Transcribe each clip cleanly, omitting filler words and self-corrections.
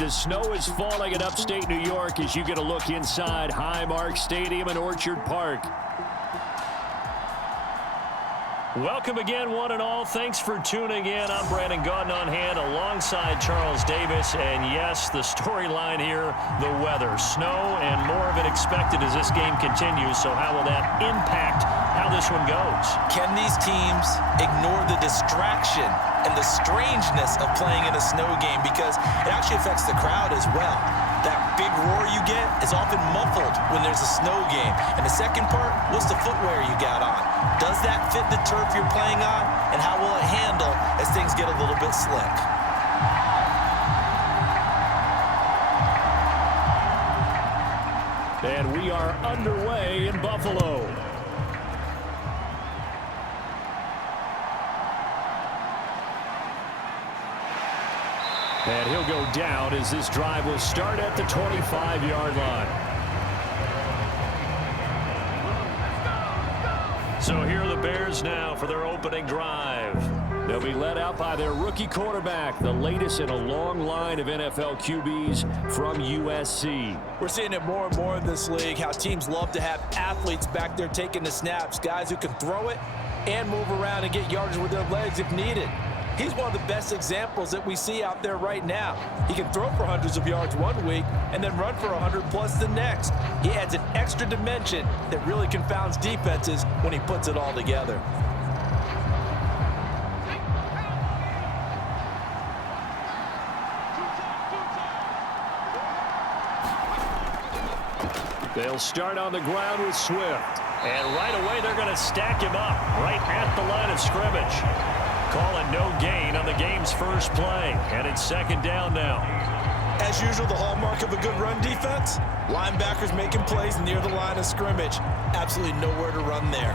the snow is falling in upstate New York as you get a look inside Highmark Stadium in Orchard Park. Welcome again, one and all. Thanks for tuning in. I'm Brandon Gaudin on hand alongside Charles Davis. And yes, the storyline here, the weather. Snow and more of it expected as this game continues. So how will that impact how this one goes? Can these teams ignore the distraction and the strangeness of playing in a snow game? Because it actually affects the crowd as well. That big roar you get is often muffled when there's a snow game. And the second part, what's the footwear you got on? Does that fit the turf you're playing on? And how will it handle as things get a little bit slick? And we are underway in Buffalo. And he'll go down as this drive will start at the 25-yard line. So here are the Bears now for their opening drive. They'll be led out by their rookie quarterback, the latest in a long line of NFL QBs from USC. We're seeing it more and more in this league, how teams love to have athletes back there taking the snaps, guys who can throw it and move around and get yardage with their legs if needed. He's one of the best examples that we see out there right now. He can throw for hundreds of yards one week and then run for 100+ the next. He adds an extra dimension that really confounds defenses when he puts it all together. They'll start on the ground with Swift. And right away they're going to stack him up right at the line of scrimmage. Call it no gain on the game's first play. And it's second down now. As usual, the hallmark of a good run defense, linebackers making plays near the line of scrimmage. Absolutely nowhere to run there.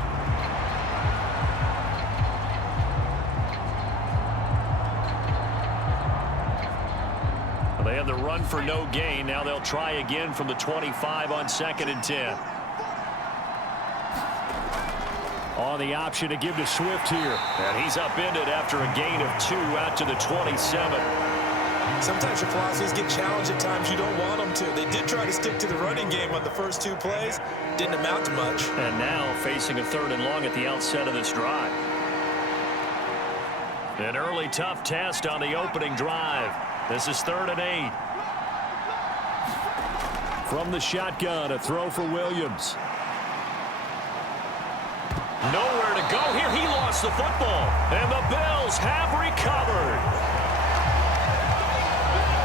They have the run for no gain. Now they'll try again from the 25 on 2nd and 10. On the option to give to Swift here. And he's upended after a gain of 2 out to the 27. Sometimes your philosophies get challenged at times you don't want them to. They did try to stick to the running game on the first 2 plays. Didn't amount to much. And now facing a 3rd and long at the outset of this drive. An early tough test on the opening drive. This is 3rd and 8. From the shotgun, a throw for Williams. Nowhere to go here. He lost the football. And the Bills have recovered.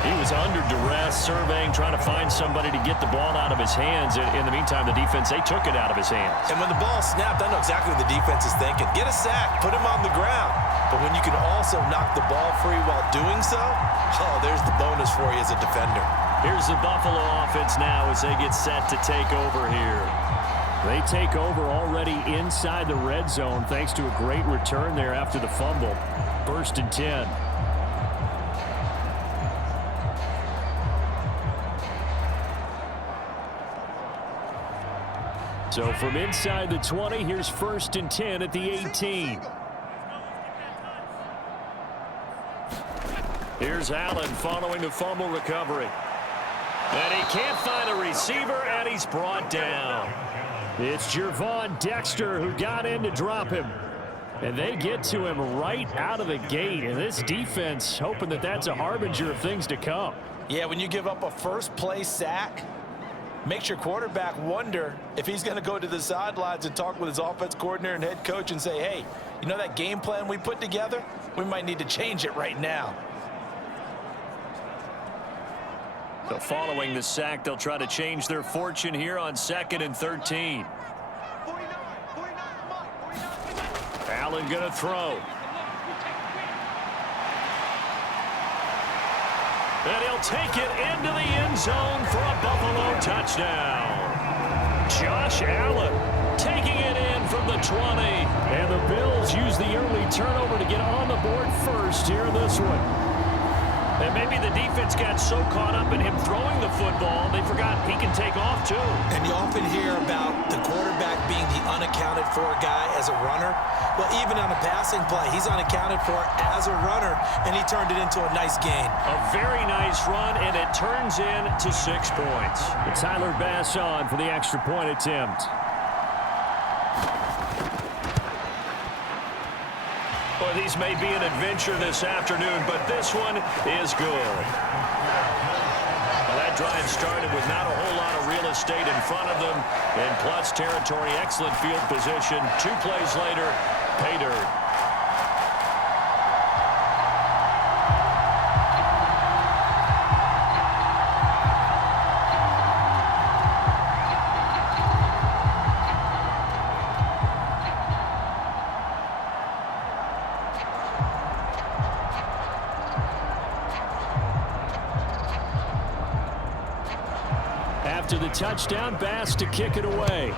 He was under duress, surveying, trying to find somebody to get the ball out of his hands. In the meantime, the defense, they took it out of his hands. And when the ball snapped, I know exactly what the defense is thinking. Get a sack, put him on the ground. But when you can also knock the ball free while doing so, oh, there's the bonus for you as a defender. Here's the Buffalo offense now as they get set to take over here. They take over already inside the red zone thanks to a great return there after the fumble. 1st and 10. So from inside the 20, here's 1st and 10 at the 18. Here's Allen following the fumble recovery. And he can't find a receiver, and he's brought down. It's Gervon Dexter who got in to drop him. And they get to him right out of the gate. And this defense hoping that that's a harbinger of things to come. Yeah, when you give up a first-play sack, makes your quarterback wonder if he's going to go to the sidelines and talk with his offense coordinator and head coach and say, hey, you know that game plan we put together? We might need to change it right now. So following the sack, they'll try to change their fortune here on 2nd and 13. Allen going to throw. And he'll take it into the end zone for a Buffalo touchdown. Josh Allen taking it in from the 20. And the Bills use the early turnover to get on the board first here in this one. And maybe the defense got so caught up in him throwing the football, they forgot he can take off too. And you often hear about the quarterback being the unaccounted for guy as a runner. Well, even on a passing play, he's unaccounted for as a runner, and he turned it into a nice gain. A very nice run, and it turns into 6 points. And Tyler Bass on for the extra point attempt. Well, these may be an adventure this afternoon, but this one is good. Well, that drive started with not a whole lot of real estate in front of them, and plus territory, excellent field position. 2 plays later, pay dirt. After the touchdown, Bass to kick it away.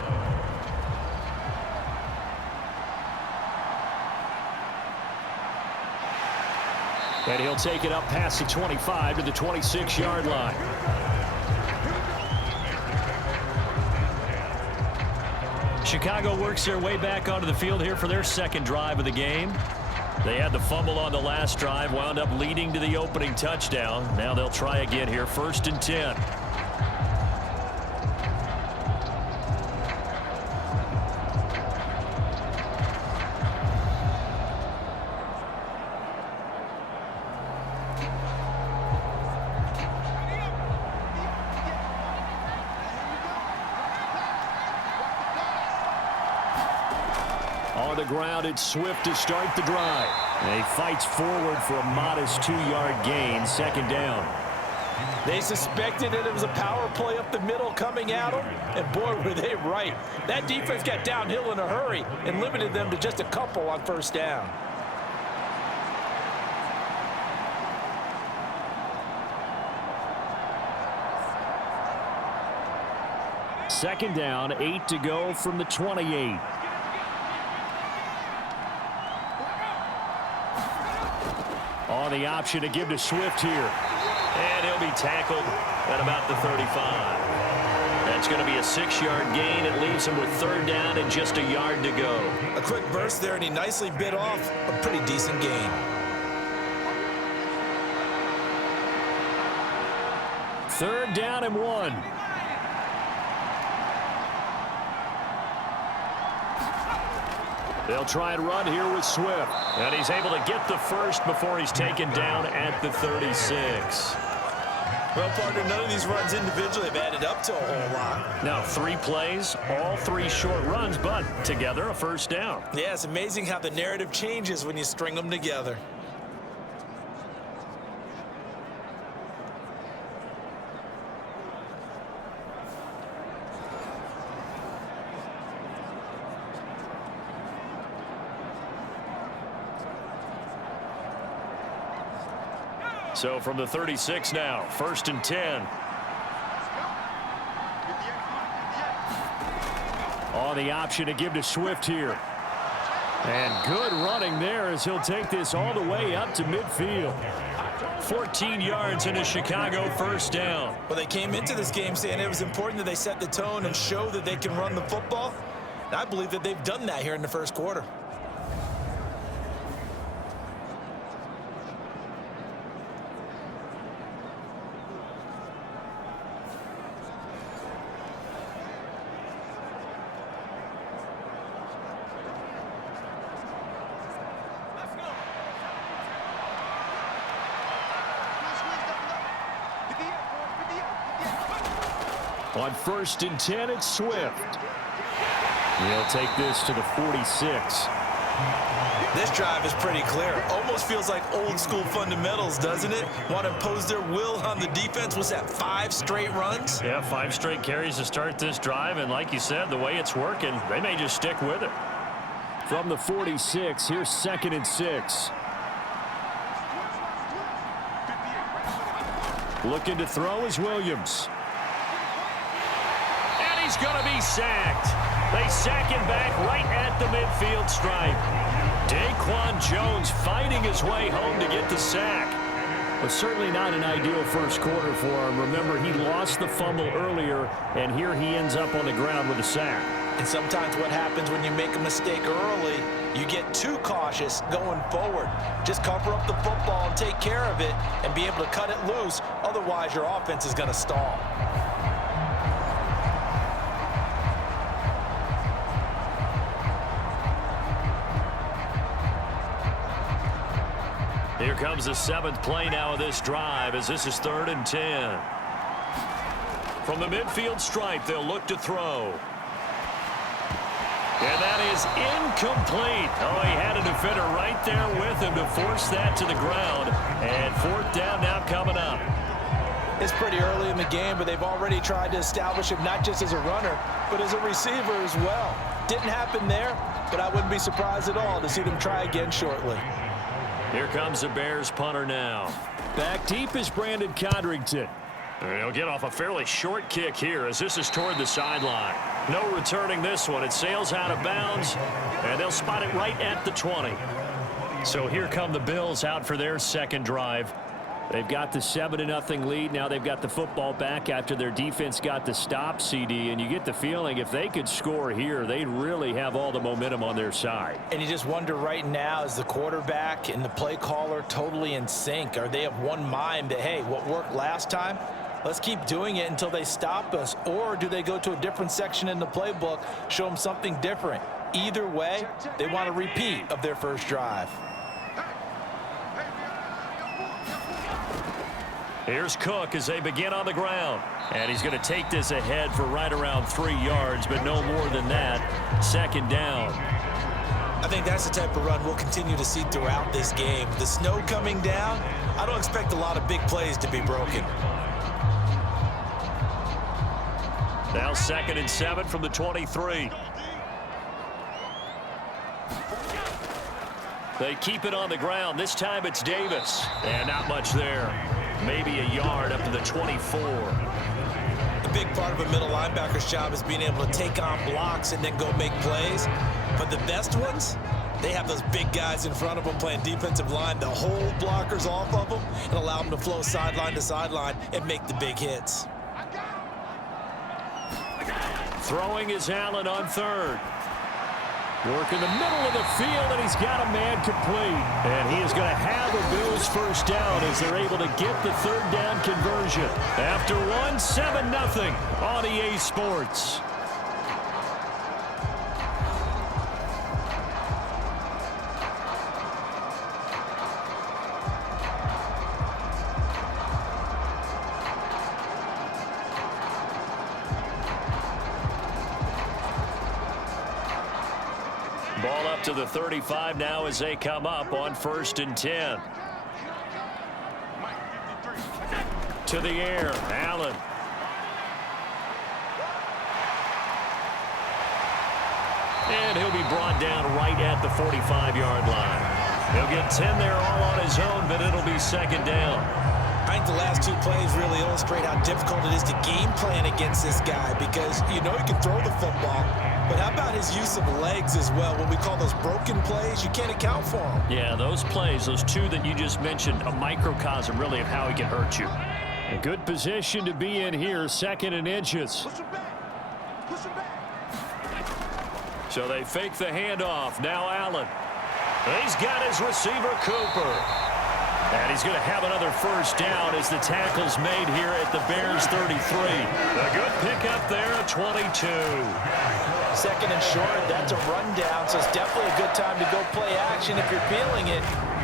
And he'll take it up past the 25 to the 26-yard line. Chicago works their way back onto the field here for their second drive of the game. They had the fumble on the last drive, wound up leading to the opening touchdown. Now they'll try again here, 1st and 10. On the ground, it's Swift to start the drive. And he fights forward for a modest 2-yard gain, 2nd down. They suspected that it was a power play up the middle coming at them, and boy, were they right. That defense got downhill in a hurry and limited them to just a couple on 1st down. Second down, 8 to go from the 28. On the option to give to Swift here. And he'll be tackled at about the 35. That's going to be a 6-yard gain. It leaves him with 3rd down and just a yard to go. A quick burst there, and he nicely bit off a pretty decent gain. 3rd down and 1. They'll try and run here with Swift. And he's able to get the first before he's taken down at the 36. Well, partner, none of these runs individually have added up to a whole lot. Now 3 plays, all 3 short runs, but together a 1st down. Yeah, it's amazing how the narrative changes when you string them together. So from the 36 now, 1st and 10. On the option to give to Swift here. And good running there as he'll take this all the way up to midfield. 14 yards in a Chicago 1st down. Well, they came into this game saying it was important that they set the tone and show that they can run the football. And I believe that they've done that here in the 1st quarter. On 1st and 10, it's Swift. He'll take this to the 46. This drive is pretty clear. Almost feels like old school fundamentals, doesn't it? Want to impose their will on the defense. Was that 5 straight runs? Yeah, 5 straight carries to start this drive. And like you said, the way it's working, they may just stick with it. From the 46, here's 2nd and 6. Looking to throw is Williams. And he's going to be sacked. They sack him back right at the midfield stripe. Daquan Jones fighting his way home to get the sack. Well, certainly not an ideal first quarter for him. Remember, he lost the fumble earlier, and here he ends up on the ground with a sack. And sometimes what happens when you make a mistake early, you get too cautious going forward. Just cover up the football and take care of it and be able to cut it loose. Otherwise, your offense is going to stall. Here comes the 7th play now of this drive as this is 3rd and 10. From the midfield stripe, they'll look to throw. And that is incomplete. Oh, he had a defender right there with him to force that to the ground. And 4th down now coming up. It's pretty early in the game, but they've already tried to establish him not just as a runner, but as a receiver as well. Didn't happen there, but I wouldn't be surprised at all to see them try again shortly. Here comes the Bears punter now. Back deep is Brandon Codrington. And he'll get off a fairly short kick here as this is toward the sideline. No returning this one. It sails out of bounds, and they'll spot it right at the 20. So here come the Bills out for their second drive. They've got the 7-0 lead. Now they've got the football back after their defense got the stop, CD. And you get the feeling if they could score here, they'd really have all the momentum on their side. And you just wonder right now, is the quarterback and the play caller totally in sync? Are they of one mind that, hey, what worked last time, let's keep doing it until they stop us? Or do they go to a different section in the playbook, show them something different? Either way, they want a repeat of their first drive. Here's Cook as they begin on the ground. And he's going to take this ahead for right around 3 yards, but no more than that. 2nd down. I think that's the type of run we'll continue to see throughout this game. The snow coming down, I don't expect a lot of big plays to be broken. Now 2nd and 7 from the 23. They keep it on the ground. This time it's Davis. And not much there. Maybe a yard up to the 24. A big part of a middle linebacker's job is being able to take on blocks and then go make plays. But the best ones, they have those big guys in front of them playing defensive line to hold blockers off of them and allow them to flow sideline to sideline and make the big hits. Throwing is Allen on 3rd. Work in the middle of the field, and he's got a man complete. And he is going to have a Bills first down as they're able to get the 3rd down conversion. After 7-0 on EA Sports. Ball up to the 35 now as they come up on 1st and 10. To the air, Allen. And he'll be brought down right at the 45-yard line. He'll get 10 there all on his own, but it'll be 2nd down. I think the last 2 plays really illustrate how difficult it is to game plan against this guy because you know he can throw the football, but how about his use of legs as well? What we call those broken plays, you can't account for them. Yeah, those plays, those 2 that you just mentioned, a microcosm really of how he can hurt you. A good position to be in here, 2nd and inches. So they fake the handoff. Now Allen. He's got his receiver, Cooper. And he's going to have another first down as the tackle's made here at the Bears 33. A good pickup there at 22. 2nd and short, that's a rundown, so it's definitely a good time to go play action if you're feeling it.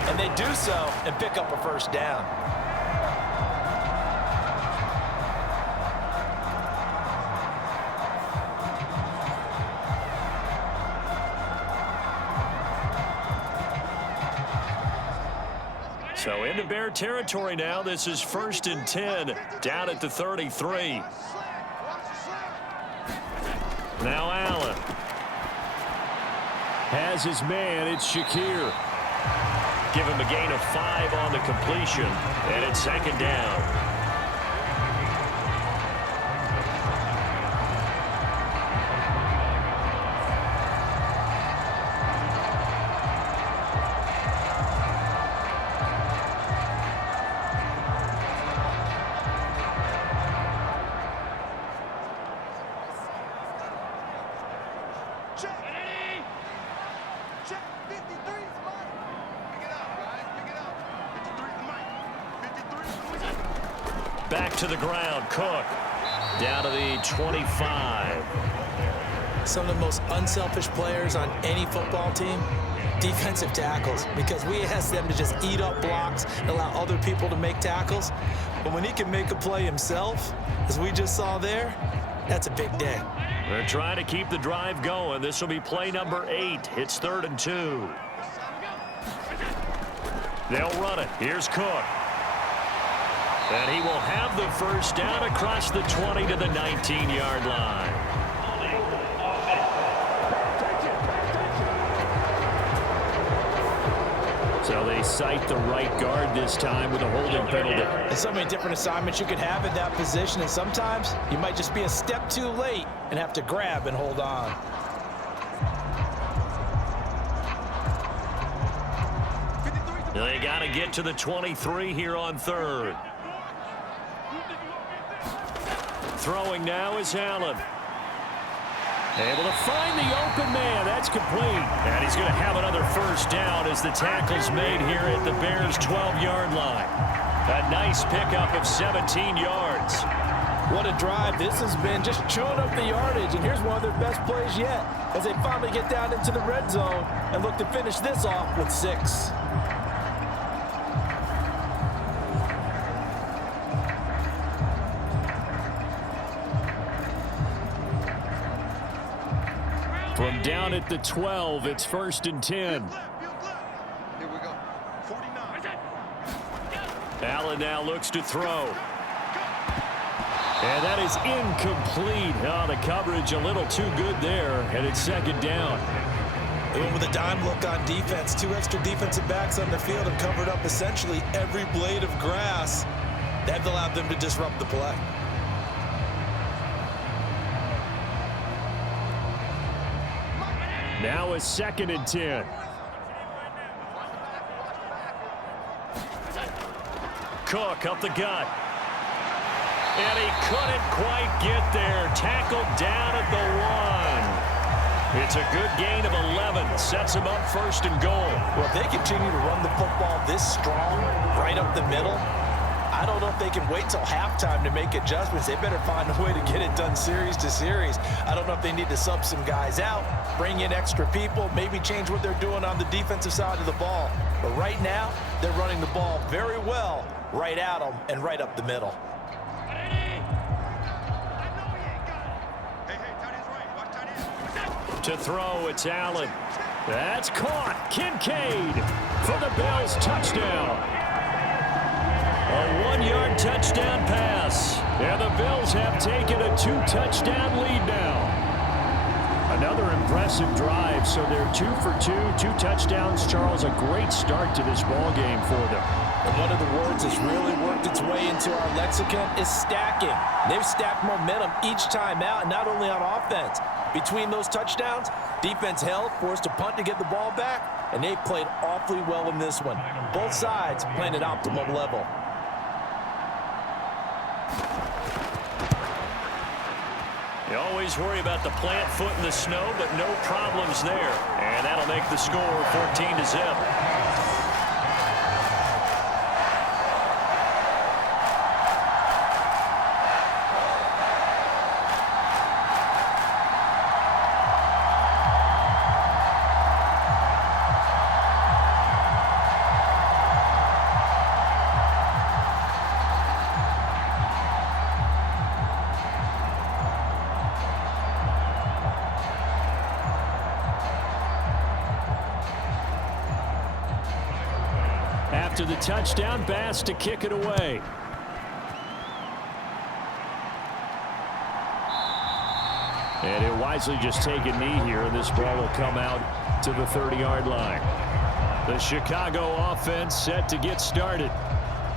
And they do so and pick up a first down. So into Bear territory now. This is 1st and 10 down at the 33. Now Allen has his man. It's Shakir. Give him a gain of 5 on the completion, and it's 2nd down. to the ground. Cook down to the 25. Some of the most unselfish players on any football team, defensive tackles, because we ask them to just eat up blocks and allow other people to make tackles. But when he can make a play himself, as we just saw there, that's a big day. They're trying to keep the drive going. This will be play number 8. It's 3rd and 2. They'll run it. Here's Cook. And he will have the first down across the 20 to the 19-yard line. So they cite the right guard this time with a holding penalty. There's so many different assignments you could have in that position, and sometimes you might just be a step too late and have to grab and hold on. They got to get to the 23 here on 3rd. Throwing now is Allen. Able to find the open man. That's complete. And he's going to have another first down as the tackle's made here at the Bears' 12-yard line. A nice pickup of 17 yards. What a drive. This has been just chewing up the yardage. And here's one of their best plays yet as they finally get down into the red zone and look to finish this off with 6. From down at the 12, it's 1st and 10. Here we go. 49. Allen now looks to throw. And that is incomplete. Oh, the coverage a little too good there, and it's 2nd down. They went with a dime look on defense. 2 extra defensive backs on the field have covered up essentially every blade of grass. That allowed them to disrupt the play. Now is 2nd and 10. Cook up the gut. And he couldn't quite get there. Tackled down at the 1. It's a good gain of 11. Sets him up 1st and goal. Well, if they continue to run the football this strong, right up the middle, I don't know if they can wait till halftime to make adjustments. They better find a way to get it done series to series. I don't know if they need to sub some guys out, bring in extra people, maybe change what they're doing on the defensive side of the ball. But right now, they're running the ball very well right at them and right up the middle. To throw, it's Allen. That's caught. Kincaid for the Bills touchdown. A 1-yard touchdown pass. And the Bills have taken a 2-touchdown lead now. Another impressive drive. So they're 2 for 2, 2 touchdowns. Charles, a great start to this ball game for them. And one of the words that's really worked its way into our lexicon is stacking. They've stacked momentum each time out, not only on offense. Between those touchdowns, defense held, forced to punt to get the ball back, and they played awfully well in this one. Both sides playing at optimum level. You always worry about the plant foot in the snow, but no problems there. And that'll make the score 14-0. After the touchdown, Bass to kick it away. And he'll wisely just take a knee here, and this ball will come out to the 30-yard line. The Chicago offense set to get started.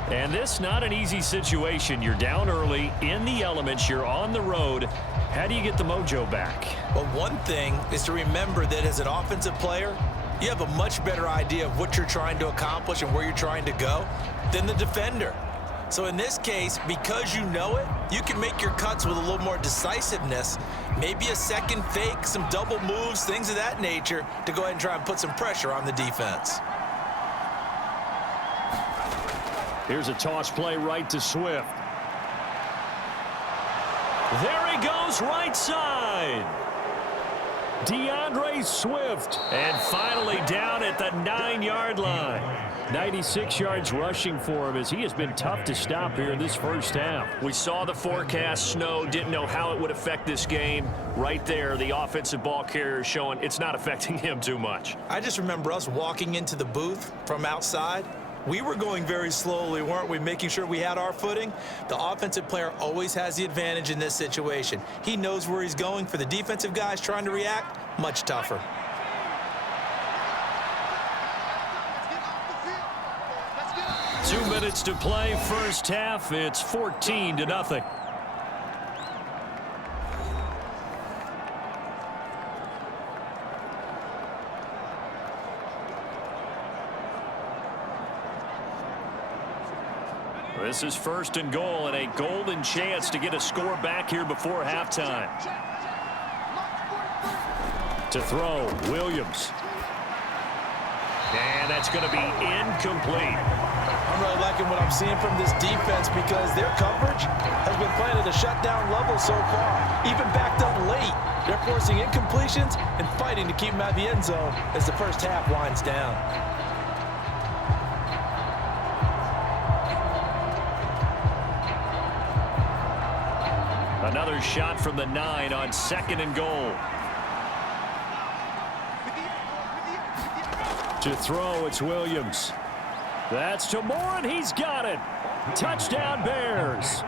And this not an easy situation. You're down early, in the elements, you're on the road. How do you get the mojo back? Well, one thing is to remember that as an offensive player, you have a much better idea of what you're trying to accomplish and where you're trying to go than the defender. So in this case, because you know it, you can make your cuts with a little more decisiveness, maybe a second fake, some double moves, things of that nature, to go ahead and try and put some pressure on the defense. Here's a toss play right to Swift. There he goes right side. DeAndre Swift. And finally down at the 9-yard line. 96 yards rushing for him as he has been tough to stop here in this first half. We saw the forecast snow, didn't know how it would affect this game. Right there, the offensive ball carrier showing it's not affecting him too much. I just remember us walking into the booth from outside. We were going very slowly, weren't we, making sure we had our footing? The offensive player always has the advantage in this situation. He knows where he's going. For the defensive guys trying to react, much tougher. Let's get 2 minutes to play first half. It's 14-0. This is first and goal and a golden chance to get a score back here before halftime. To throw, Williams. And that's going to be incomplete. I'm really liking what I'm seeing from this defense because their coverage has been playing at a shutdown level so far. Even backed up late, they're forcing incompletions and fighting to keep them out of the end zone as the first half winds down. Another shot from the 9 on 2nd and goal. To throw, it's Williams. That's to Moore, and he's got it. Touchdown, Bears.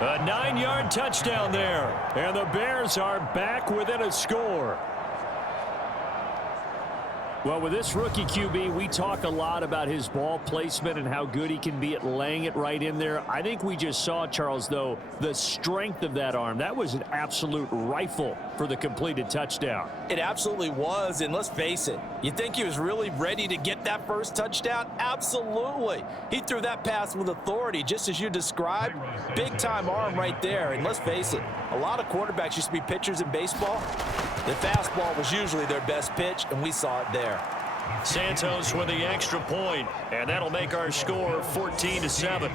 A 9-yard touchdown there, and the Bears are back within a score. Well, with this rookie QB, we talk a lot about his ball placement and how good he can be at laying it right in there. I think we just saw, Charles, though, the strength of that arm. That was an absolute rifle for the completed touchdown. It absolutely was, and let's face it, you think he was really ready to get that first touchdown? Absolutely. He threw that pass with authority, just as you described. Big-time arm right there, and let's face it, a lot of quarterbacks used to be pitchers in baseball. The fastball was usually their best pitch, and we saw it there. Santos with the extra point, and that'll make our score 14-7.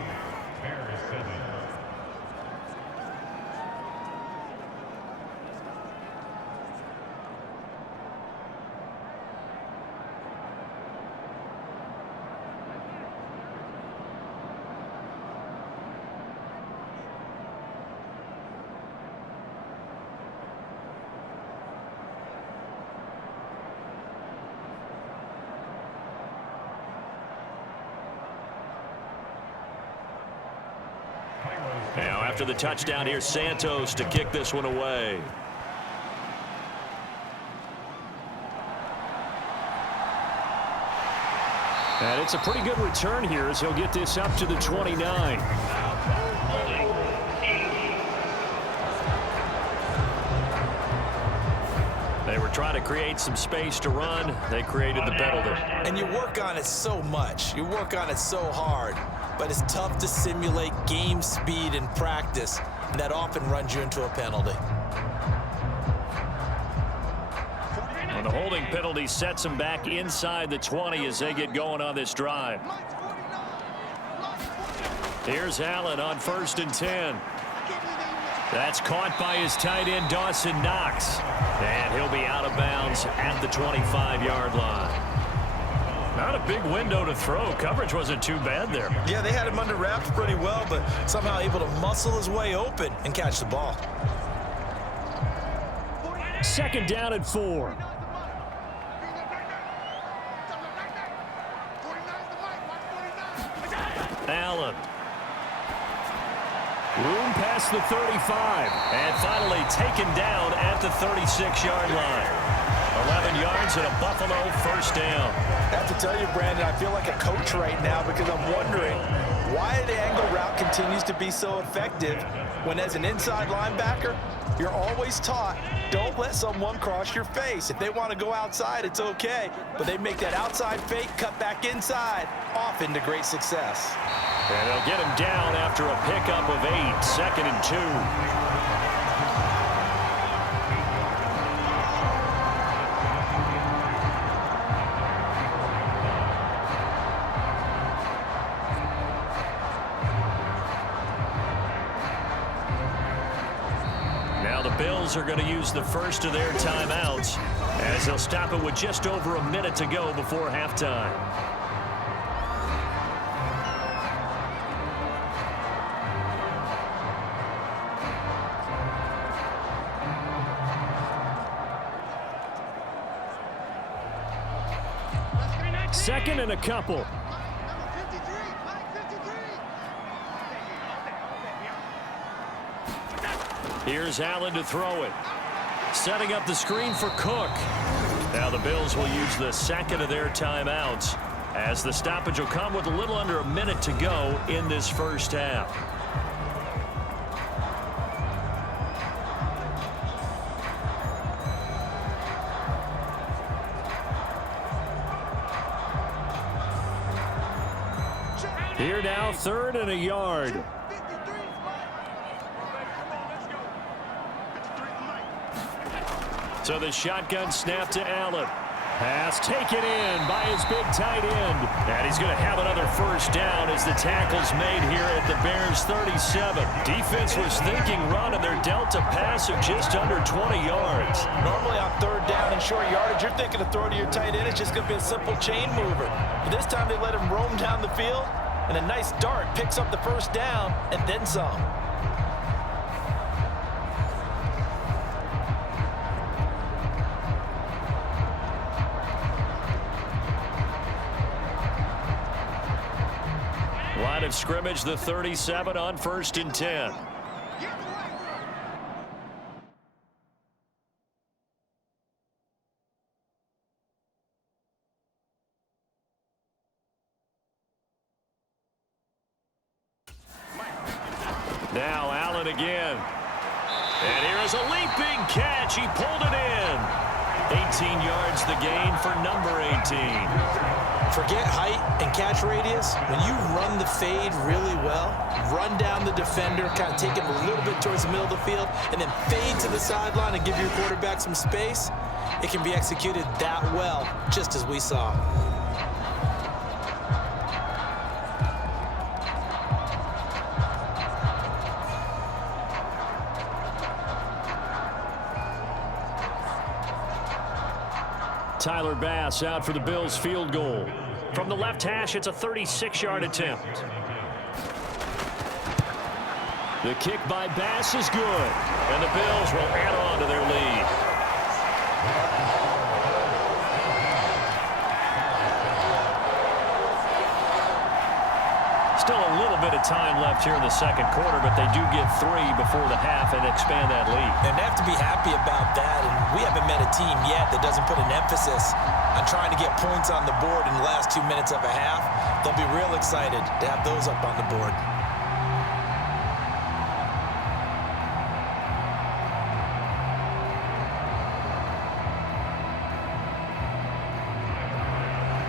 Now, after the touchdown, here's Santos to kick this one away. And it's a pretty good return here as he'll get this up to the 29. They were trying to create some space to run. They created the penalty. And you work on it so much. You work on it so hard. But it's tough to simulate game speed in practice, and that often runs you into a penalty. And the holding penalty sets them back inside the 20 as they get going on this drive. Here's Allen on 1st and 10. That's caught by his tight end, Dawson Knox. And he'll be out of bounds at the 25-yard line. Not a big window to throw. Coverage wasn't too bad there. Yeah, they had him under wraps pretty well, but somehow able to muscle his way open and catch the ball. 2nd down and 4. Allen. Room past the 35. And finally taken down at the 36-yard line. 11 yards and a Buffalo first down. I have to tell you, Brandon, I feel like a coach right now because I'm wondering why the angle route continues to be so effective when, as an inside linebacker, you're always taught, don't let someone cross your face. If they want to go outside, it's okay. But they make that outside fake, cut back inside, often to great success. And they'll get him down after a pickup of 8, 2nd and 2. Now the Bills are going to use the first of their timeouts as they'll stop it with just over a minute to go before halftime. Second and a couple. Here's Allen to throw it. Setting up the screen for Cook. Now the Bills will use the second of their timeouts as the stoppage will come with a little under a minute to go in this first half. Here now, third and a yard. So the shotgun snap to Allen. Pass taken in by his big tight end. And he's going to have another first down as the tackle's made here at the Bears' 37. Defense was thinking run, and they're dealt a pass of just under 20 yards. Normally on third down and short yardage, you're thinking to throw to your tight end. It's just going to be a simple chain mover. But this time they let him roam down the field, and a nice dart picks up the first down and then some. Line of scrimmage, the 37 on 1st and 10. Now Allen again. And here is a leaping catch. He pulled it in. 18 yards the gain for number 18. Forget height and catch radius. When you run the fade really well, run down the defender, kind of take him a little bit towards the middle of the field, and then fade to the sideline and give your quarterback some space, it can be executed that well, just as we saw. Tyler Bass out for the Bills field goal. From the left hash, it's a 36-yard attempt. The kick by Bass is good, and the Bills will add on to their lead. Still a little bit of time left here in the second quarter, but they do get 3 before the half and expand that lead. And they have to be happy about that, and we haven't met a team yet that doesn't put an emphasis on trying to get points on the board in the last 2 minutes of a half. They'll be real excited to have those up on the board.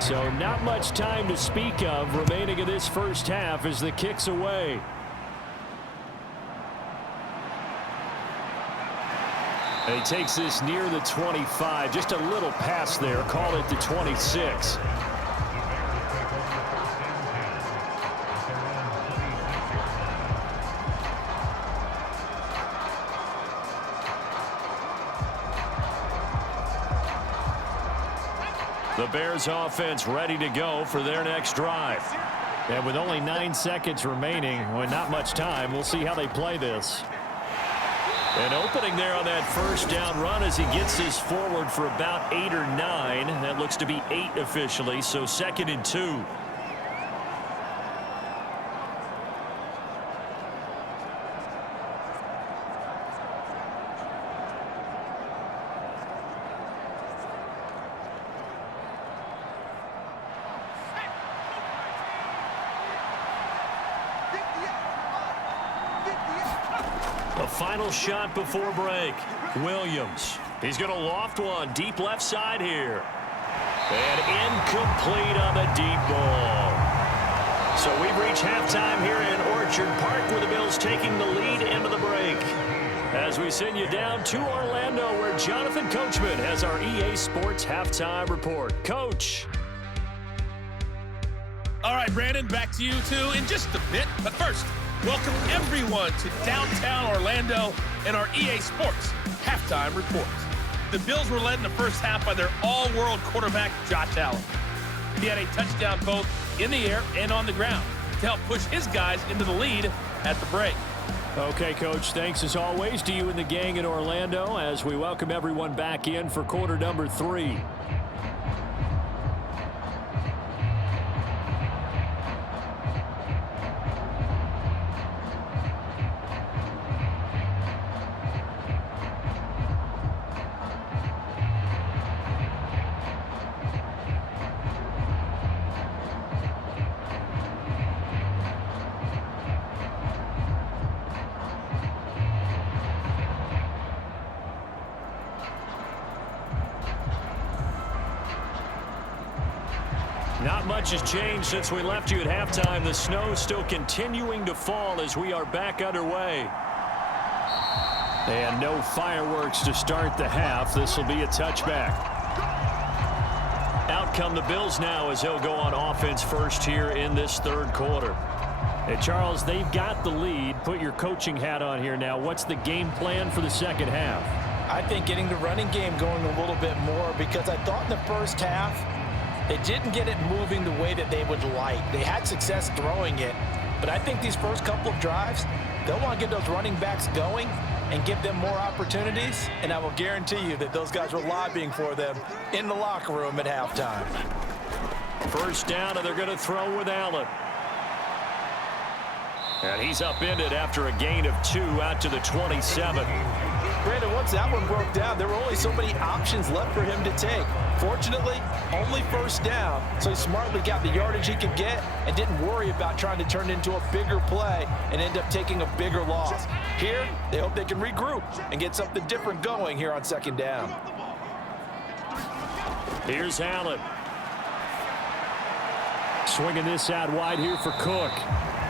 So not much time to speak of remaining in this first half as the kick's away. And he takes this near the 25. Just a little pass there. Call it the 26. The Bears offense ready to go for their next drive. And with only 9 seconds remaining, with not much time, we'll see how they play this. An opening there on that first down run as he gets this forward for about 8 or 9. That looks to be 8 officially, so 2nd and 2. A final shot before break. Williams. He's going to loft one deep left side here. And incomplete on the deep ball. So we've reached halftime here in Orchard Park where the Bills taking the lead into the break. As we send you down to Orlando where Jonathan Coachman has our EA Sports halftime report. Coach. All right, Brandon, back to you two in just a bit. But first, Welcome everyone to downtown Orlando and our EA Sports halftime report. The Bills were led in the first half by their all-world quarterback, Josh Allen. He had a touchdown both in the air and on the ground to help push his guys into the lead at the break. Okay, Coach, thanks as always to you and the gang in Orlando as we welcome everyone back in for quarter number 3. Not much has changed since we left you at halftime. The snow still continuing to fall as we are back underway. And no fireworks to start the half. This will be a touchback. Out come the Bills now as they'll go on offense first here in this third quarter. And Charles, they've got the lead. Put your coaching hat on here now. What's the game plan for the second half? I think getting the running game going a little bit more, because I thought in the first half they didn't get it moving the way that they would like. They had success throwing it, but I think these first couple of drives, they'll want to get those running backs going and give them more opportunities, and I will guarantee you that those guys were lobbying for them in the locker room at halftime. First down, and they're going to throw with Allen. And he's upended after a gain of 2 out to the 27. Brandon, once that one broke down, there were only so many options left for him to take. Fortunately, only first down, so he smartly got the yardage he could get and didn't worry about trying to turn it into a bigger play and end up taking a bigger loss. Here, they hope they can regroup and get something different going here on second down. Here's Allen. Swinging this out wide here for Cook.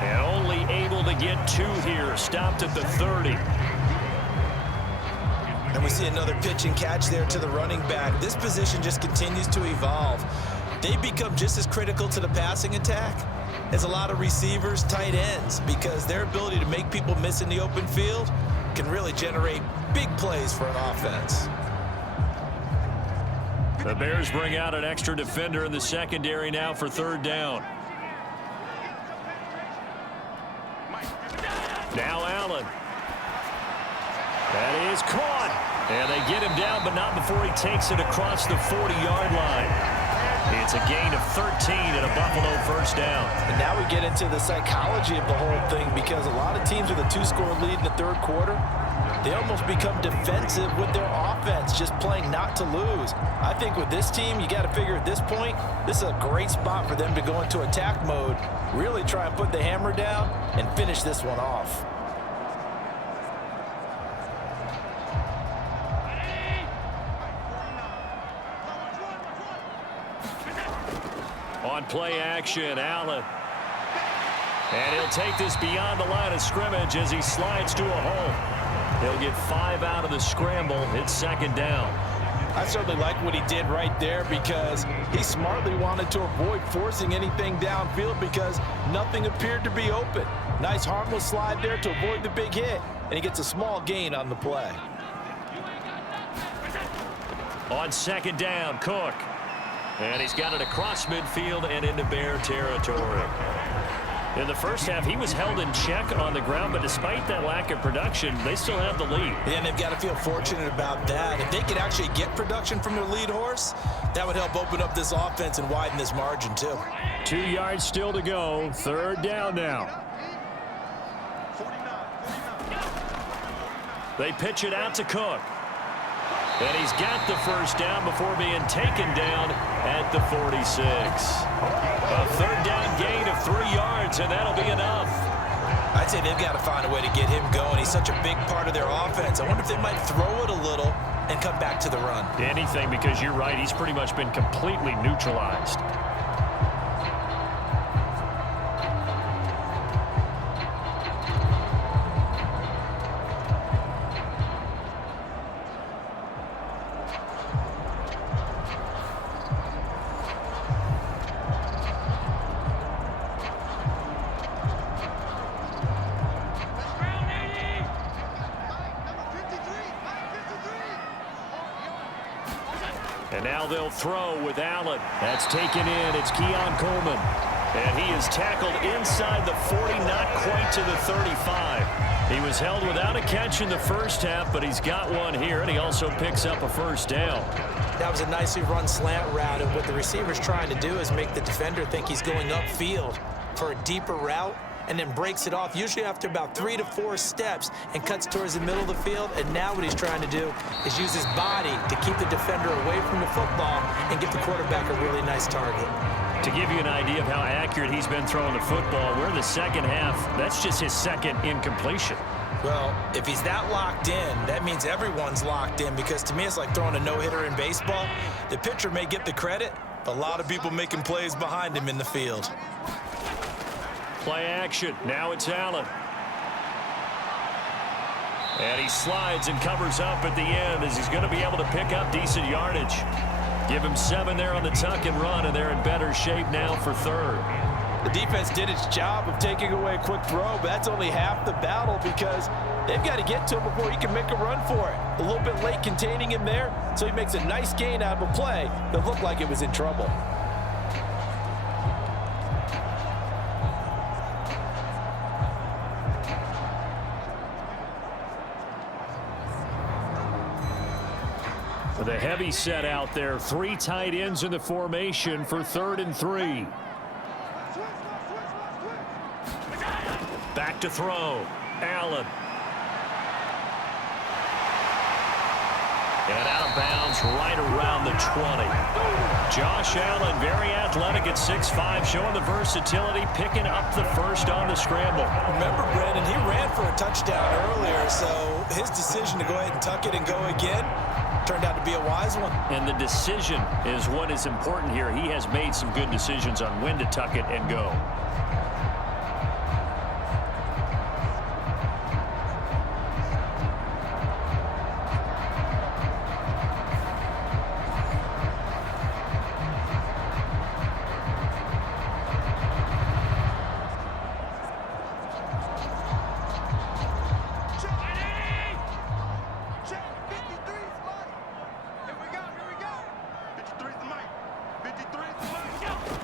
And only able to get 2 here. Stopped at the 30. And we see another pitch and catch there to the running back. This position just continues to evolve. They become just as critical to the passing attack as a lot of receivers, tight ends, because their ability to make people miss in the open field can really generate big plays for an offense. The Bears bring out an extra defender in the secondary now for third down. Now Allen. That is caught. And they get him down, but not before he takes it across the 40-yard line. It's a gain of 13 and a Buffalo first down. And now we get into the psychology of the whole thing, because a lot of teams with a 2-score lead in the third quarter, they almost become defensive with their offense, just playing not to lose. I think with this team, you got to figure at this point, this is a great spot for them to go into attack mode, really try and put the hammer down and finish this one off. On play action, Allen. And he'll take this beyond the line of scrimmage as he slides to a hole. He'll get 5 out of the scramble. It's second down. I certainly like what he did right there, because he smartly wanted to avoid forcing anything downfield because nothing appeared to be open. Nice harmless slide there to avoid the big hit, and he gets a small gain on the play. On second down, Cook. And he's got it across midfield and into Bear territory. In the first half, he was held in check on the ground, but despite that lack of production, they still have the lead. Yeah, and they've got to feel fortunate about that. If they could actually get production from their lead horse, that would help open up this offense and widen this margin too. 2 yards still to go. Third down now. They pitch it out to Cook. And he's got the first down before being taken down at the 46. A third down gain of 3 yards, and that'll be enough. I'd say they've got to find a way to get him going. He's such a big part of their offense. I wonder if they might throw it a little and come back to the run. Anything, because you're right, he's pretty much been completely neutralized. And now they'll throw with Allen. That's taken in. It's Keon Coleman. And he is tackled inside the 40, not quite to the 35. He was held without a catch in the first half, but he's got one here, and he also picks up a first down. That was a nicely run slant route, and what the receiver's trying to do is make the defender think he's going upfield for a deeper route, and then breaks it off, usually after about 3 to 4 steps, and cuts towards the middle of the field. And now what he's trying to do is use his body to keep the defender away from the football and give the quarterback a really nice target. To give you an idea of how accurate he's been throwing the football, we're in the second half. That's just his second incompletion. Well, if he's that locked in, that means everyone's locked in, because to me it's like throwing a no-hitter in baseball. The pitcher may get the credit, but a lot of people making plays behind him in the field. Play action. Now it's Allen. And he slides and covers up at the end as he's going to be able to pick up decent yardage. Give him 7 there on the tuck and run, and they're in better shape now for third. The defense did its job of taking away a quick throw, but that's only half the battle, because they've got to get to him before he can make a run for it. A little bit late containing him there, so he makes a nice gain out of a play that looked like it was in trouble. The heavy set out there. 3 tight ends in the formation for 3rd and 3. Back to throw. Allen. And out of bounds right around the 20. Josh Allen, very athletic at 6'5", showing the versatility, picking up the first on the scramble. Remember, Brandon, he ran for a touchdown earlier, so his decision to go ahead and tuck it and go again turned out to be a wise one. And the decision is what is important here. He has made some good decisions on when to tuck it and go.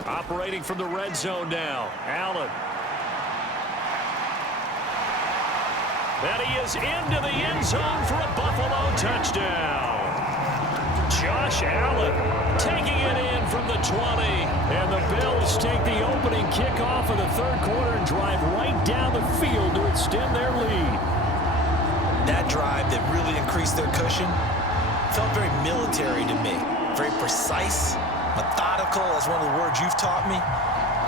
Operating from the red zone now. Allen. And he is into the end zone for a Buffalo touchdown. Josh Allen taking it in from the 20. And the Bills take the opening kickoff of the third quarter and drive right down the field to extend their lead. That drive that really increased their cushion felt very military to me. Very precise, methodical, that's one of the words you've taught me,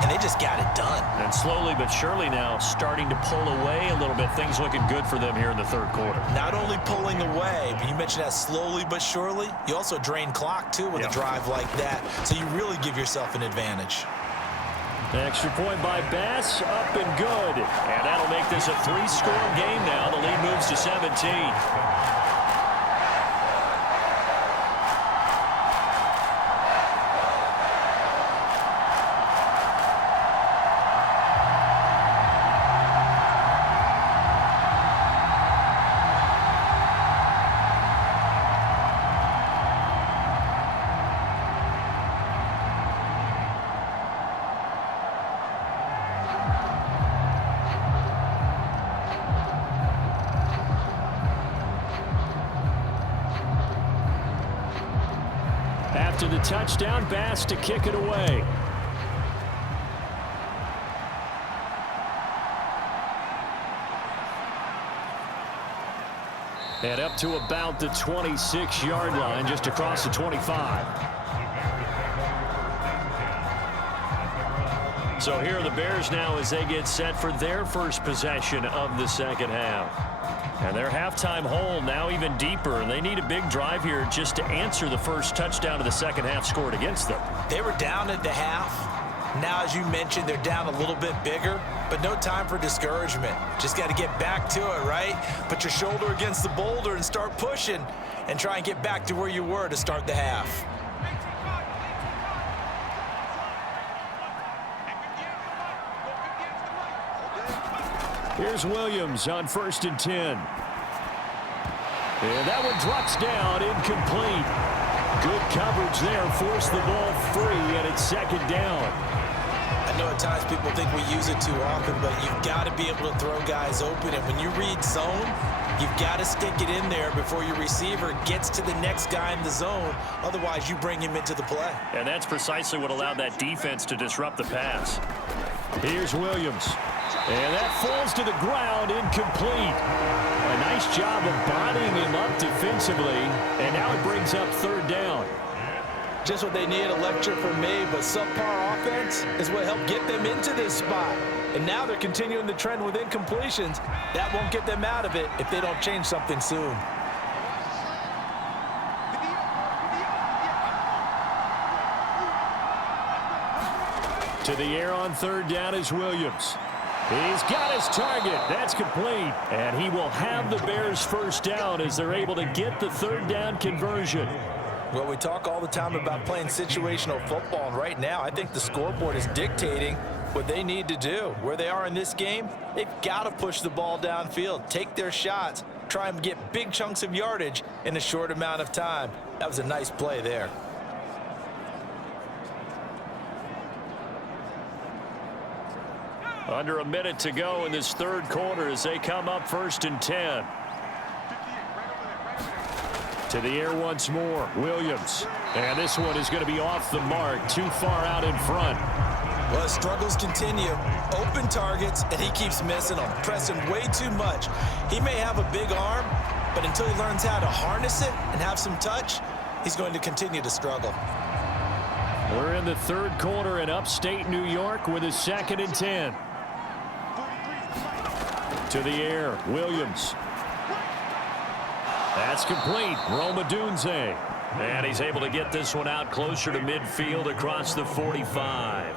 and they just got it done. And slowly but surely now starting to pull away a little bit. Things looking good for them here in the third quarter. Not only pulling away, but you mentioned that slowly but surely, you also drain clock too with a drive like that, so you really give yourself an advantage. Extra point by Bass, up and good. And that'll make this a 3-score game now. The lead moves to 17. After the touchdown, Bass to kick it away. And up to about the 26-yard line, just across the 25. So here are the Bears now as they get set for their first possession of the second half. And their halftime hole now even deeper, and they need a big drive here just to answer the first touchdown of the second half scored against them. They were down at the half. Now, as you mentioned, they're down a little bit bigger, but no time for discouragement. Just got to get back to it, right? Put your shoulder against the boulder and start pushing and try and get back to where you were to start the half. Here's Williams on 1st and 10. And that one drops down, incomplete. Good coverage there. Forced the ball free, and it's second down. I know at times people think we use it too often, but you've got to be able to throw guys open. And when you read zone, you've got to stick it in there before your receiver gets to the next guy in the zone. Otherwise, you bring him into the play. And that's precisely what allowed that defense to disrupt the pass. Here's Williams. And that falls to the ground, incomplete. A nice job of bodying him up defensively, and now it brings up third down. Just what they need, a lecture from me, but subpar offense is what helped get them into this spot. And now they're continuing the trend with incompletions. That won't get them out of it if they don't change something soon. To the air on third down is Williams. He's got his target. That's complete. And he will have the Bears first down as they're able to get the third down conversion. Well, we talk all the time about playing situational football, and right now I think the scoreboard is dictating what they need to do. Where they are in this game, they've got to push the ball downfield, take their shots, try and get big chunks of yardage in a short amount of time. That was a nice play there. Under a minute to go in this third quarter as they come up 1st and 10. To the air once more, Williams. And this one is going to be off the mark, too far out in front. Well, struggles continue. Open targets, and he keeps missing them, pressing way too much. He may have a big arm, but until he learns how to harness it and have some touch, he's going to continue to struggle. We're in the third quarter in upstate New York with a 2nd and 10. To the air, Williams. That's complete. Roma Dunze. And he's able to get this one out closer to midfield across the 45.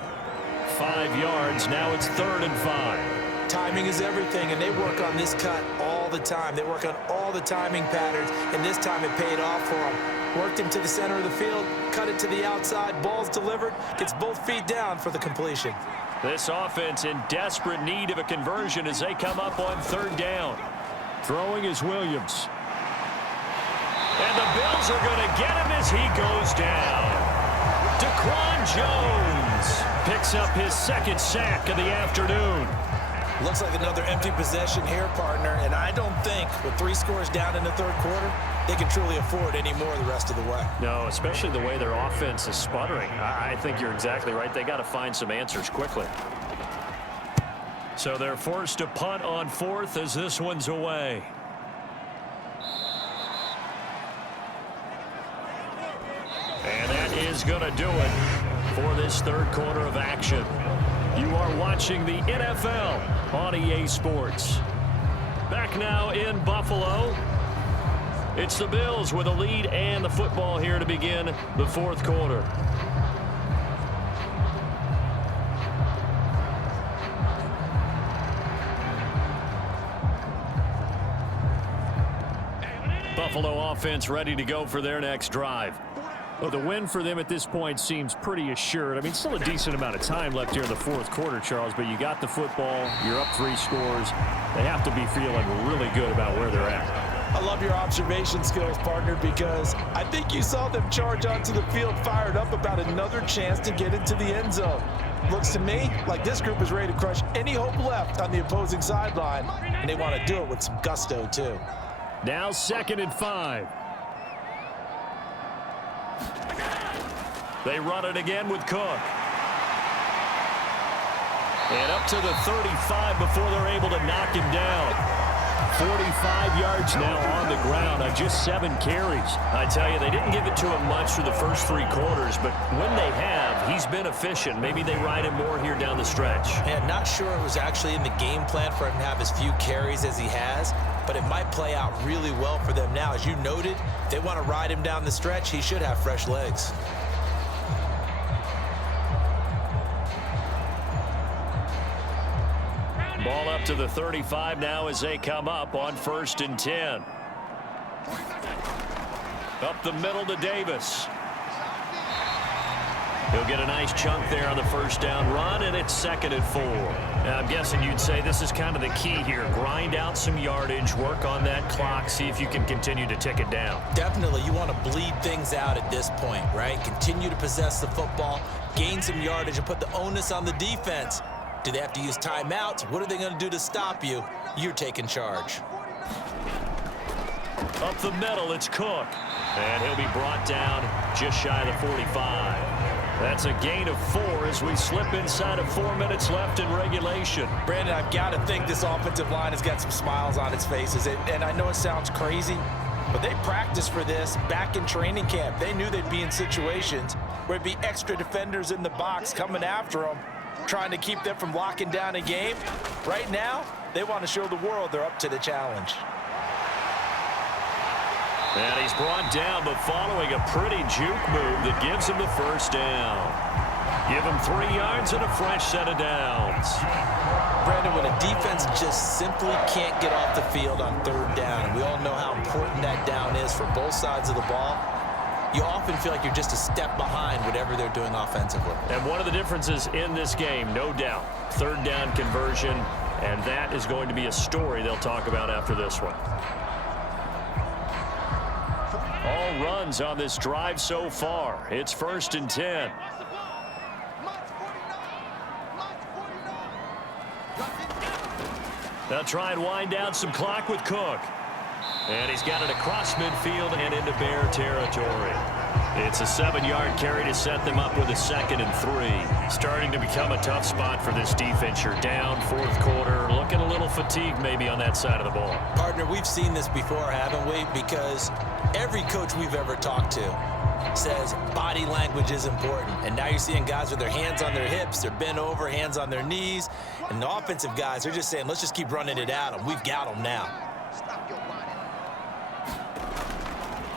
5 yards. Now it's 3rd and 5. Timing is everything, and they work on this cut all the time. They work on all the timing patterns, and this time it paid off for them. Worked him to the center of the field, cut it to the outside, ball's delivered, gets both feet down for the completion. This offense in desperate need of a conversion as they come up on 3rd down. Throwing is Williams. And the Bills are going to get him as he goes down. Daquan Jones picks up his 2nd sack of the afternoon. Looks like another empty possession here, partner, and I don't think with 3 scores down in the third quarter, they can truly afford any more the rest of the way. No, especially the way their offense is sputtering. I think you're exactly right. They got to find some answers quickly. So they're forced to punt on 4th as this one's away. And that is going to do it for this third quarter of action. You are watching the NFL on EA Sports. Back now in Buffalo. It's the Bills with a lead and the football here to begin the 4th quarter. Buffalo offense ready to go for their next drive. Well, the win for them at this point seems pretty assured. I mean, still a decent amount of time left here in the 4th quarter, Charles, but you got the football, you're up 3 scores. They have to be feeling really good about where they're at. I love your observation skills, partner, because I think you saw them charge onto the field fired up about another chance to get into the end zone. Looks to me like this group is ready to crush any hope left on the opposing sideline, and they want to do it with some gusto, too. Now 2nd and 5. They run it again with Cook. And up to the 35 before they're able to knock him down. 45 yards now on the ground on just 7 carries. I tell you, they didn't give it to him much through the first 3 quarters, but when they have, he's been efficient. Maybe they ride him more here down the stretch. Yeah, not sure it was actually in the game plan for him to have as few carries as he has, but it might play out really well for them now. As you noted, if they want to ride him down the stretch, he should have fresh legs. Ball up to the 35 now as they come up on 1st and 10. Up the middle to Davis. He'll get a nice chunk there on the first down run, and it's 2nd and 4. Now, I'm guessing you'd say this is kind of the key here. Grind out some yardage, work on that clock, see if you can continue to tick it down. Definitely, you want to bleed things out at this point, right? Continue to possess the football, gain some yardage, and put the onus on the defense. Do they have to use timeouts? What are they going to do to stop you? You're taking charge. Up the middle, it's Cook. And he'll be brought down just shy of the 45. That's a gain of 4 as we slip inside of 4 minutes left in regulation. Brandon, I've got to think this offensive line has got some smiles on its faces. And I know it sounds crazy, but they practiced for this back in training camp. They knew they'd be in situations where it'd be extra defenders in the box coming after them, trying to keep them from locking down a game. Right now, they want to show the world they're up to the challenge. And he's brought down, but following a pretty juke move that gives him the first down. Give him 3 yards and a fresh set of downs. Brandon, when a defense just simply can't get off the field on 3rd down, and we all know how important that down is for both sides of the ball, you often feel like you're just a step behind whatever they're doing offensively. And one of the differences in this game, no doubt, 3rd down conversion, and that is going to be a story they'll talk about after this one. All runs on this drive so far. It's 1st and 10. They'll try and wind down some clock with Cook. And he's got it across midfield and into Bear territory. It's a 7-yard carry to set them up with a 2nd and 3. Starting to become a tough spot for this defense. You're down 4th quarter, looking a little fatigued maybe on that side of the ball. Partner, we've seen this before, haven't we? Because every coach we've ever talked to says body language is important. And now you're seeing guys with their hands on their hips, they're bent over, hands on their knees. And the offensive guys are just saying, let's just keep running it at them. We've got them now.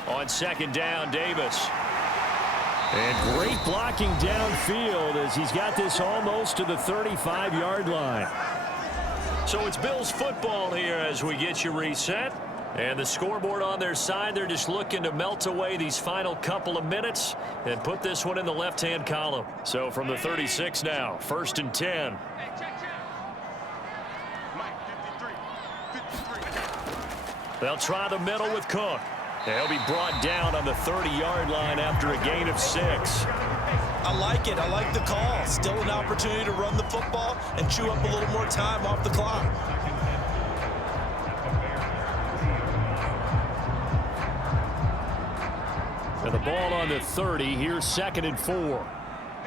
On 2nd down, Davis. And great blocking downfield as he's got this almost to the 35-yard line. So it's Bills football here as we get you reset. And the scoreboard on their side, they're just looking to melt away these final couple of minutes and put this one in the left-hand column. So from the 36 now, 1st and 10. They'll try the middle with Cook. They'll be brought down on the 30-yard line after a gain of 6. I like it. I like the call. Still an opportunity to run the football and chew up a little more time off the clock. And the ball on the 30. Here's 2nd and 4.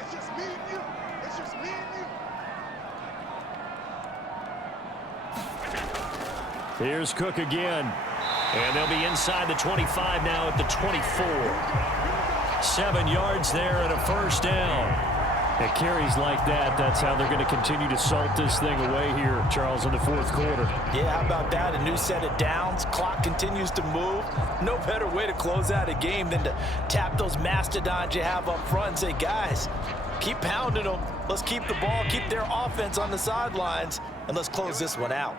It's just me and you. It's just me and you. Here's Cook again. And they'll be inside the 25 now at the 24. 7 yards there and a first down. It carries like that. That's how they're going to continue to salt this thing away here, Charles, in the 4th quarter. Yeah, how about that? A new set of downs. Clock continues to move. No better way to close out a game than to tap those mastodons you have up front and say, guys, keep pounding them. Let's keep the ball, keep their offense on the sidelines, and let's close this one out.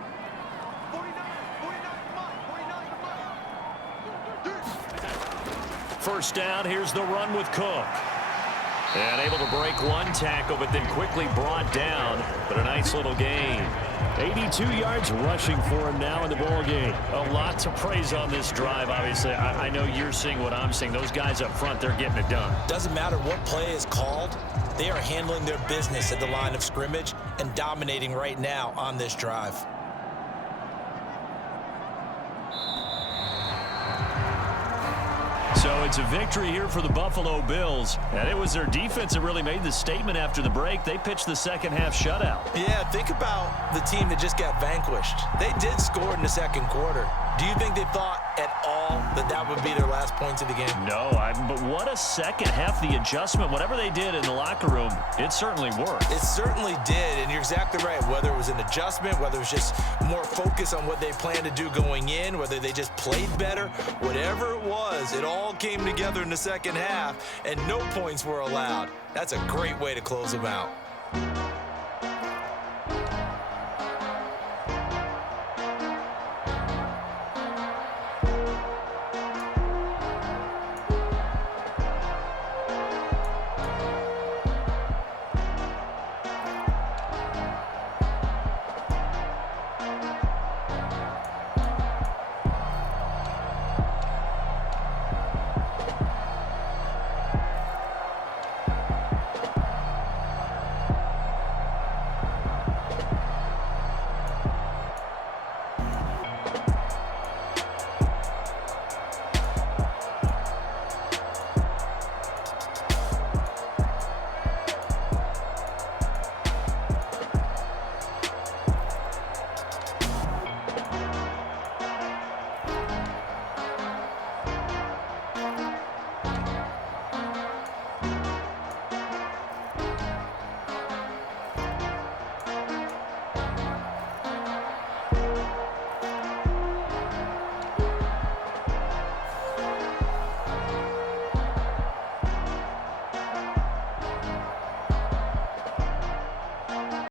First down, here's the run with Cook. And able to break one tackle, but then quickly brought down. But a nice little gain. 82 yards rushing for him now in the ball game. A lot to praise on this drive, obviously. I know you're seeing what I'm seeing. Those guys up front, they're getting it done. Doesn't matter what play is called. They are handling their business at the line of scrimmage and dominating right now on this drive. So it's a victory here for the Buffalo Bills. And it was their defense that really made the statement after the break. They pitched the second-half shutout. Yeah, think about the team that just got vanquished. They did score in the 2nd quarter. Do you think they thought at all that that would be their last points of the game? No, but what a second half, the adjustment, whatever they did in the locker room, it certainly worked. It certainly did, and you're exactly right. Whether it was an adjustment, whether it was just more focus on what they planned to do going in, whether they just played better, whatever it was, it all came together in the second half, and no points were allowed. That's a great way to close them out.